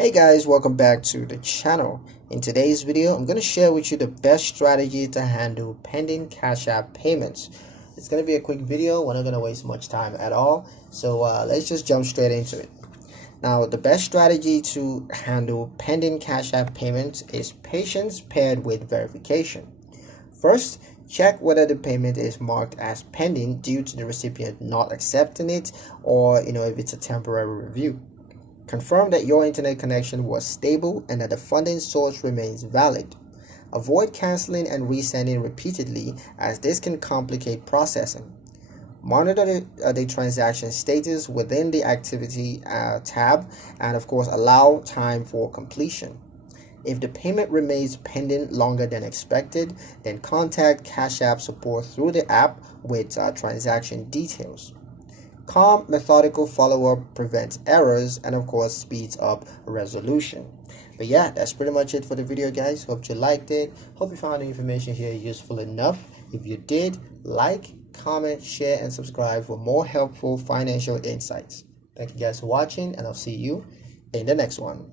Hey guys, welcome back to the channel. In today's video, I'm going to share with you the best strategy to handle pending Cash App payments. It's going to be a quick video. We're not going to waste much time at all. So let's just jump straight into it. Now, the best strategy to handle pending Cash App payments is patience paired with verification. First, check whether the payment is marked as pending due to the recipient not accepting it, or if it's a temporary review. Confirm that your internet connection was stable and that the funding source remains valid. Avoid canceling and resending repeatedly, as this can complicate processing. Monitor the transaction status within the activity tab, and of course allow time for completion. If the payment remains pending longer than expected, then contact Cash App support through the app with transaction details. Calm, methodical follow-up prevents errors and of course speeds up resolution. But yeah, that's pretty much it for the video, guys. Hope you liked it. Hope you found the information here useful enough. If you did, like, comment, share, and subscribe for more helpful financial insights. Thank you guys for watching, and I'll see you in the next one.